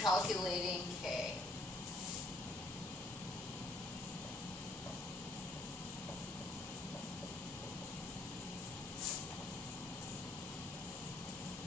calculating K.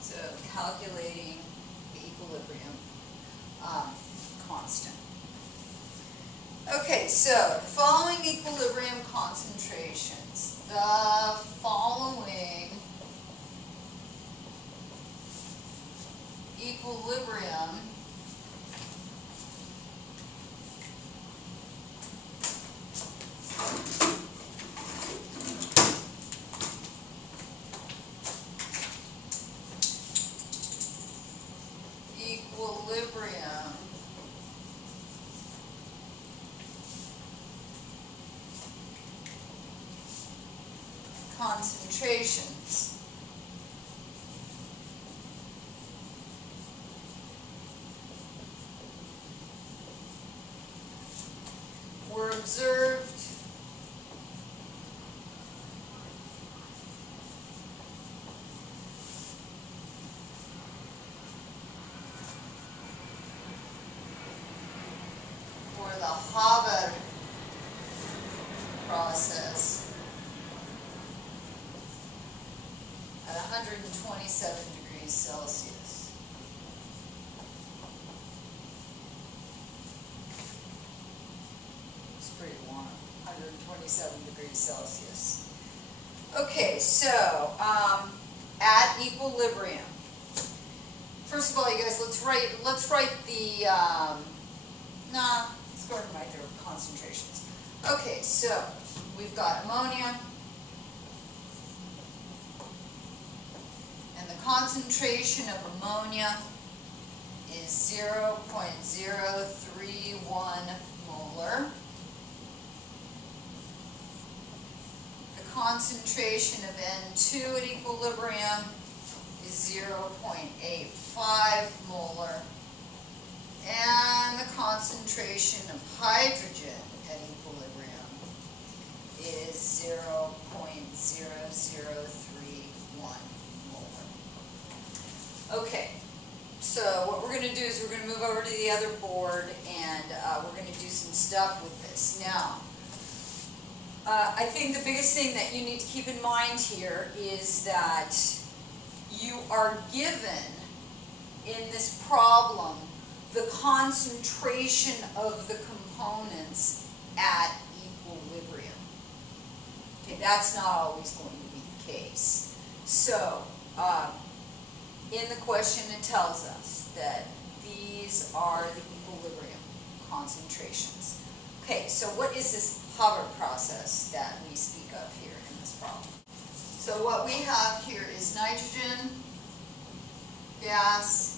So calculating the equilibrium constant. Okay, so following equilibrium concentrations, the following equilibrium concentrations were observed for the Haber process at 127 degrees Celsius. It's pretty warm, 127 degrees Celsius. Okay, so at equilibrium. First of all, you guys, let's write the let's go ahead and write their concentrations. Okay, so we've got ammonia, and the concentration of ammonia is 0.031 molar. The concentration of N2 at equilibrium is 0.85 molar. And the concentration of hydrogen at equilibrium is 0.0031 molar. Okay, so what we're going to do is we're going to move over to the other board and we're going to do some stuff with this. Now, I think the biggest thing that you need to keep in mind here is that you are given in this problem the concentration of the components at equilibrium. Okay, that's not always going to be the case. So, in the question it tells us that these are the equilibrium concentrations. Okay, so what is this Haber process that we speak of here in this problem? So what we have here is nitrogen gas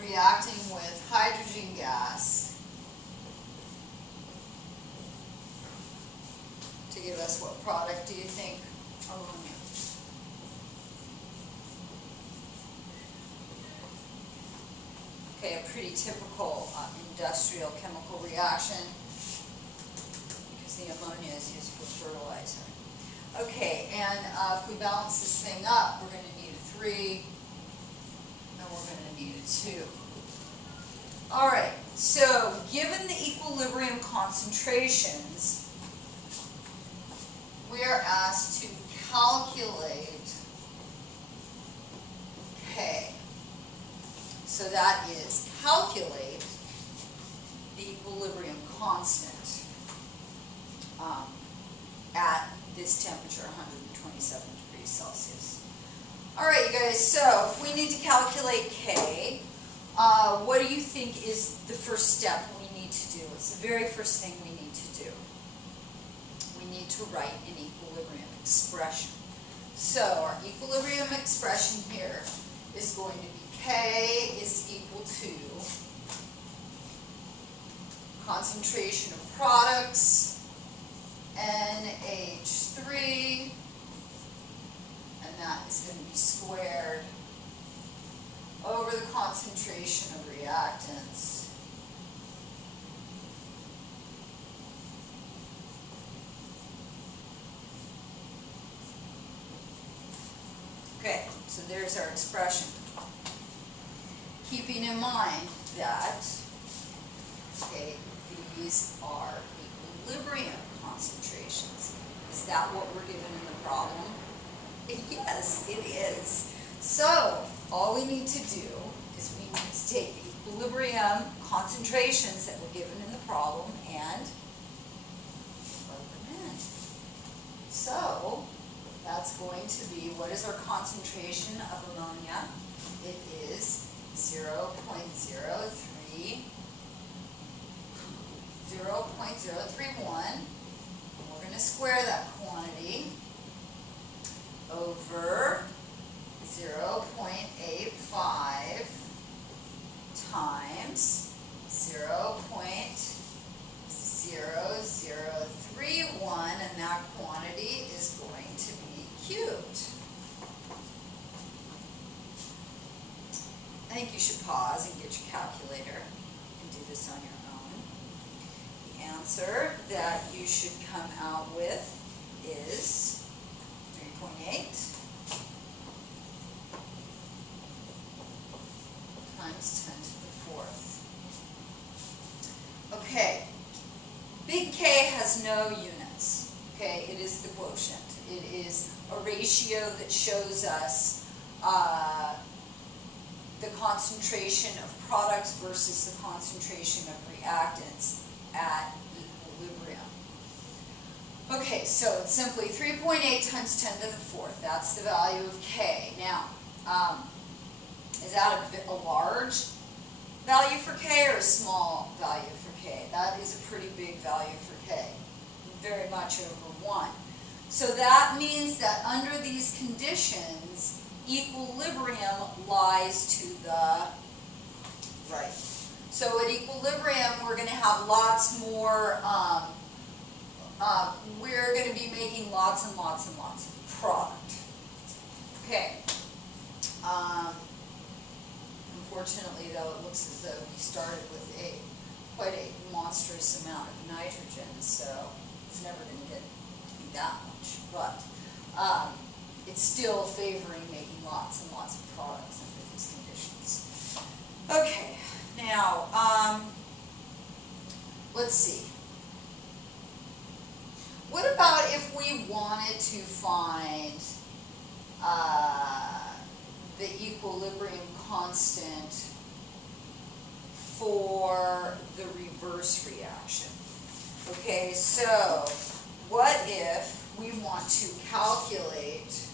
reacting with hydrogen gas to give us what product do you think? Ammonia. Okay, a pretty typical industrial chemical reaction because the ammonia is used for fertilizer. Okay, and if we balance this thing up, we're going to need a 3, and we're going to need a 2. All right, so given the equilibrium concentrations, we are asked to calculate K. So that is calculate the equilibrium constant at this temperature, 127 degrees Celsius. All right, you guys, so if we need to calculate K, what do you think is the first step we need to do? It's the very first thing we need to do. We need to write an equilibrium expression. So our equilibrium expression here is going to be K is equal to concentration of products, NH3, and that is going to be squared over the concentration of reactants okay, so there's our expression. keeping in mind that, okay, these are equilibrium concentrations. Is that what we're given in the problem? Yes, it is. So, all we need to do is we need to take the equilibrium concentrations that were given in the problem and plug them in. So, that's going to be, what is our concentration of ammonia? It is 0.031. We're going to square that quantity over 0.85 times 0.0031, and that quantity is going to be cubed. I think you should pause and get your calculator and do this on your own. The answer that you should come out with is 3.8 times 10 to the 4th. Okay, big K has no units. Okay, it is the quotient. It is a ratio that shows us the concentration of products versus the concentration of reactants at equilibrium. Okay, so it's simply 3.8 times 10 to the 4th. That's the value of K. Now, is that a large value for K or a small value for K? That is a pretty big value for K, very much over 1. So that means that under these conditions, equilibrium lies to the right. So at equilibrium, we're going to have lots more, we're going to be making lots and lots and lots of product. Okay. Unfortunately, though, it looks as though we started with quite a monstrous amount of nitrogen, so it's never going to get to be that much. But it's still favoring making lots and lots of products under these conditions. Okay, now let's see. What about if we wanted to find the equilibrium constant for the reverse reaction? Okay, so what if we want to calculate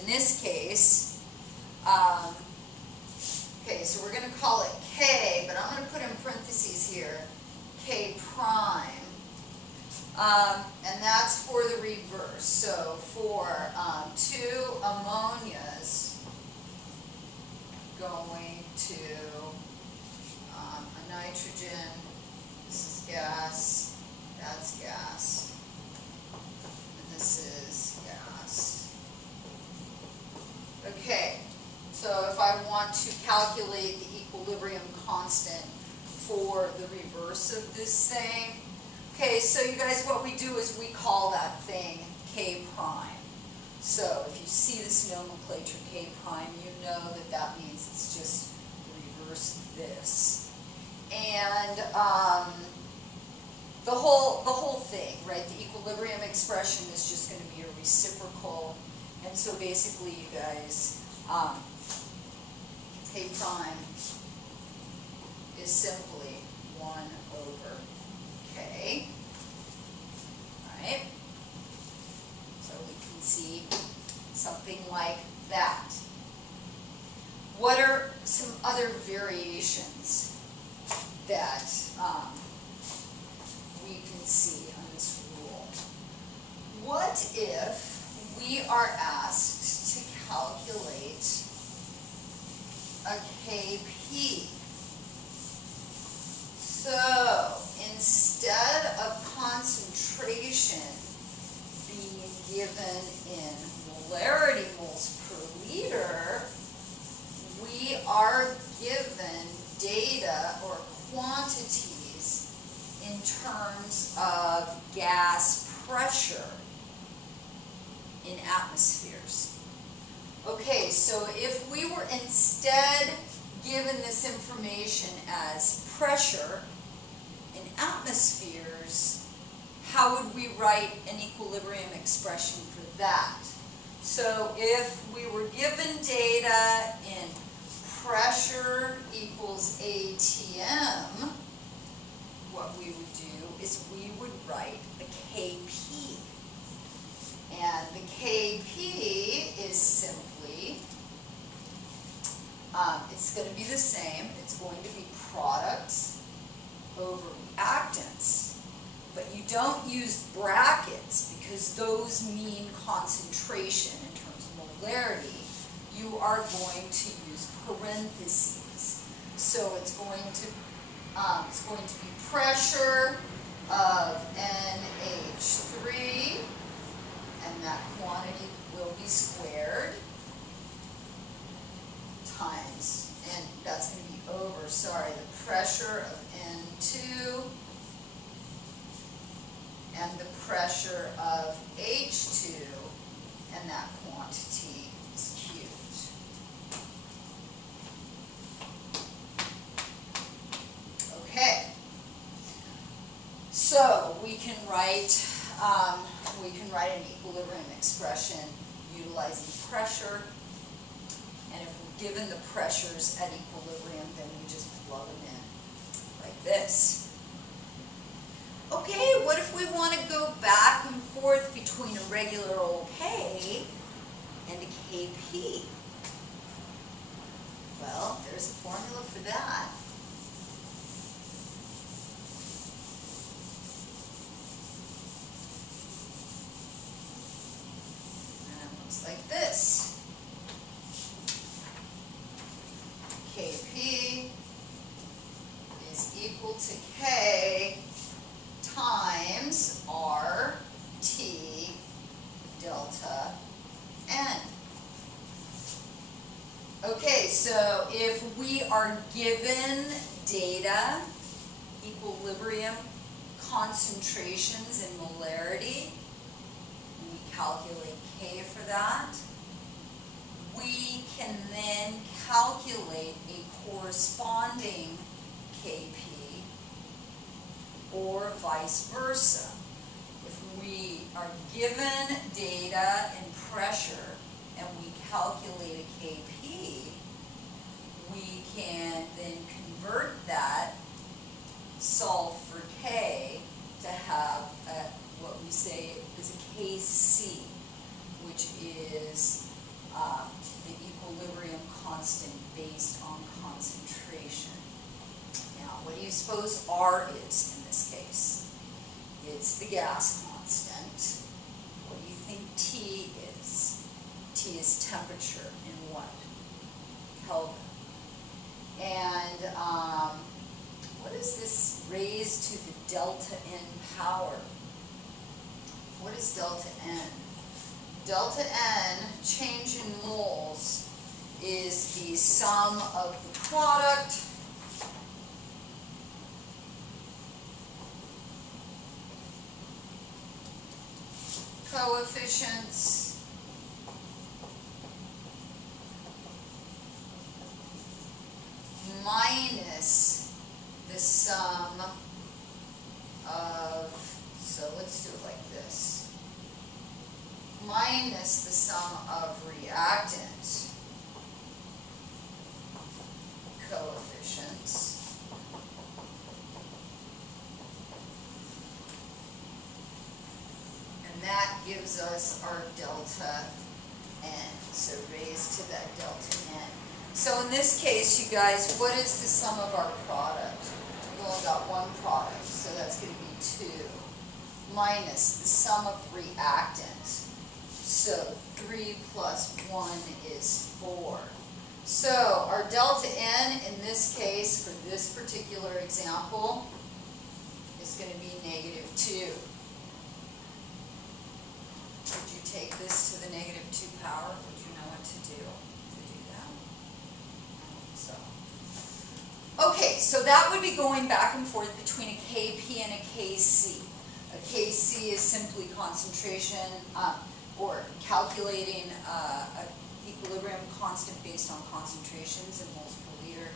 in this case, okay, so we're going to call it K, but I'm going to put in parentheses here, K prime, and that's for the reverse. So for 2 ammonias going to a nitrogen, this is gas, that's gas, and this is gas. Okay, so if I want to calculate the equilibrium constant for the reverse of this thing, okay, so you guys, what we do is we call that thing K prime. So if you see this nomenclature K prime, you know that that means it's just the reverse of this. And the whole thing, right? The equilibrium expression is just going to be a reciprocal. And so basically, you guys, K prime is simply 1 over K, right? So we can see something like that. What are some other variations that we can see on this rule? What if we are asked to calculate a KP? So instead of concentration being given in molarity moles per liter, we are given data or quantities in terms of gas pressure. in atmospheres. Okay, so if we were instead given this information as pressure in atmospheres, how would we write an equilibrium expression for that? So if we were given data in pressure equals ATM, what we would do is we would write a KP. And the KP is simply, it's going to be the same. It's going to be products over reactants. But you don't use brackets because those mean concentration in terms of molarity. You are going to use parentheses. So it's going to be pressure of NH3, and that quantity will be squared, times, and that's going to be over, the pressure of N2 and the pressure of H2, and that quantity is cubed. Okay, so we can write an equilibrium expression utilizing pressure, and if we're given the pressures at equilibrium, then we just plug them in like this. Okay, what if we want to go back and forth between a regular old K and a KP? Well, there's a formula for that. And it looks like this. KP is equal to K times RT delta N. Okay, so if we are given data, equilibrium concentrations and molarity, we calculate K for that. We can then calculate a corresponding KP, or vice versa. If we are given data and pressure and we calculate a KP, we can then convert that, solve for K, to have what we say is a KC, which is the equilibrium constant based on concentration. Now, what do you suppose R is in this case? It's the gas constant. What do you think T is? T is temperature in what? Kelvin. And what is this raised to the delta N power? What is delta N? Delta N, change in moles, is the sum of the product coefficients minus the sum of, so let's do it like this, minus the sum of reactant coefficients and that gives us our delta N, so raised to that delta N. So in this case, you guys, what is the sum of our product? We've only got one product, so that's going to be 2, minus the sum of reactant. So 3 plus 1 is 4. So our delta N in this case, for this particular example, is going to be -2. Would you take this to the -2 power? Would you know what to do that? So, okay, so that would be going back and forth between a KP and a KC. A KC is simply concentration, or calculating an equilibrium constant based on concentrations in moles per liter.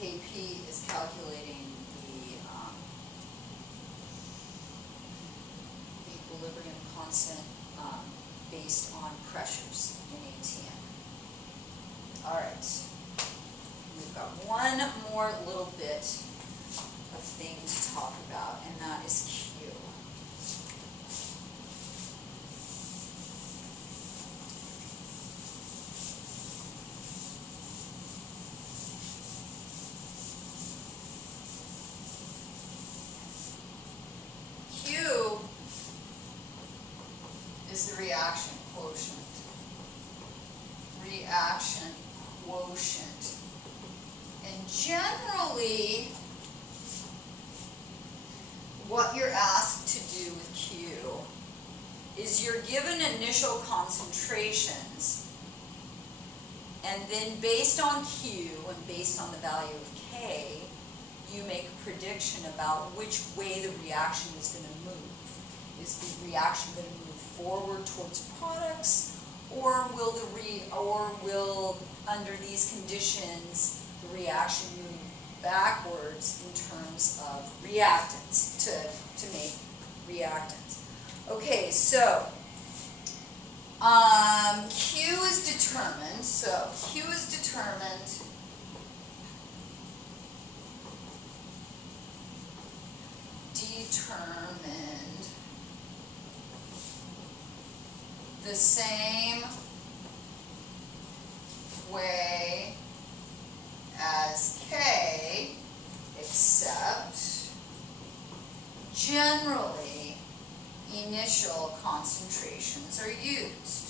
Kp is calculating the equilibrium constant based on pressures in ATM. All right, we've got one more little bit of thing to talk about, and that is Q. Q is the reaction quotient. Reaction quotient. And generally, what you're asked to do with Q is you're given initial concentrations, and then based on Q and based on the value of K, you make a prediction about which way the reaction is going to move. Is the reaction going to move forward towards products, or will under these conditions the reaction move backwards in terms of reactants to make reactants? Okay, so Q is determined. So Q is determined the same way as K, except generally initial concentrations are used.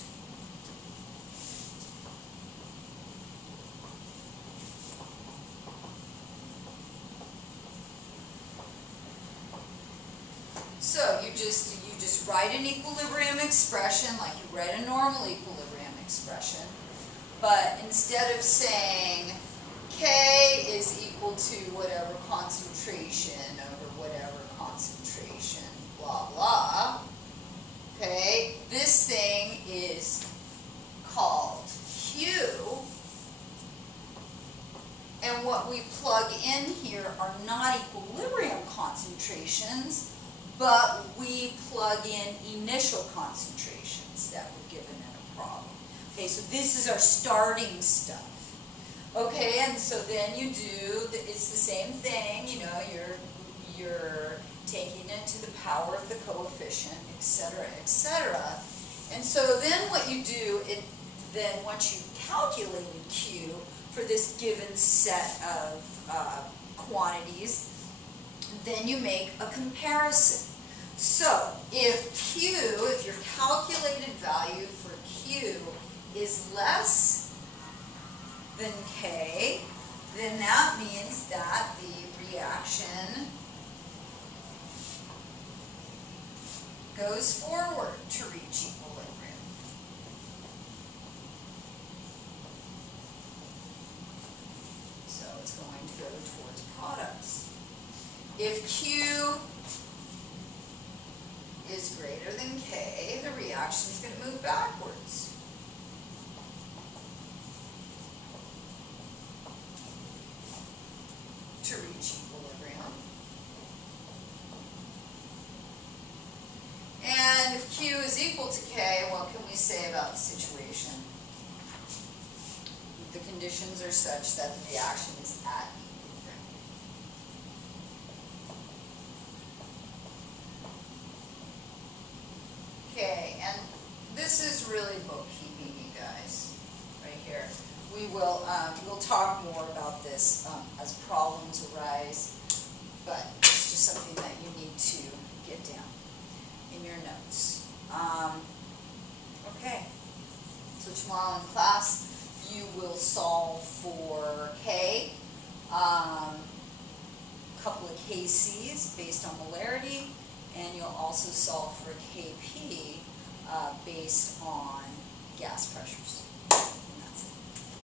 So you just write an equilibrium expression like you write a normal equilibrium expression, but instead of saying K is equal to whatever concentration over whatever concentration, blah, blah, okay, this thing is called Q, and what we plug in here are not equilibrium concentrations, but we plug in initial concentrations that were given in a problem. Okay, so this is our starting stuff. Okay, and so then you do, it's the same thing, you know, you're taking it to the power of the coefficient, etc., etc. And so then what you do, then once you've calculated Q for this given set of quantities, then you make a comparison. So if your calculated value for Q is less than K, then that means that the reaction goes forward to reach equilibrium. So it's going to go towards products. If Q is greater than K, the reaction is going to move backwards. To reach equilibrium. And if Q is equal to K, what can we say about the situation? The conditions are such that the reaction is at equilibrium. Okay, and this is really bookkeeping, you guys, right here. We will we'll talk more about this as problems arise, but it's just something that you need to get down in your notes. Okay, so tomorrow in class you will solve for K, a couple of KC's based on molarity, and you'll also solve for KP based on gas pressures.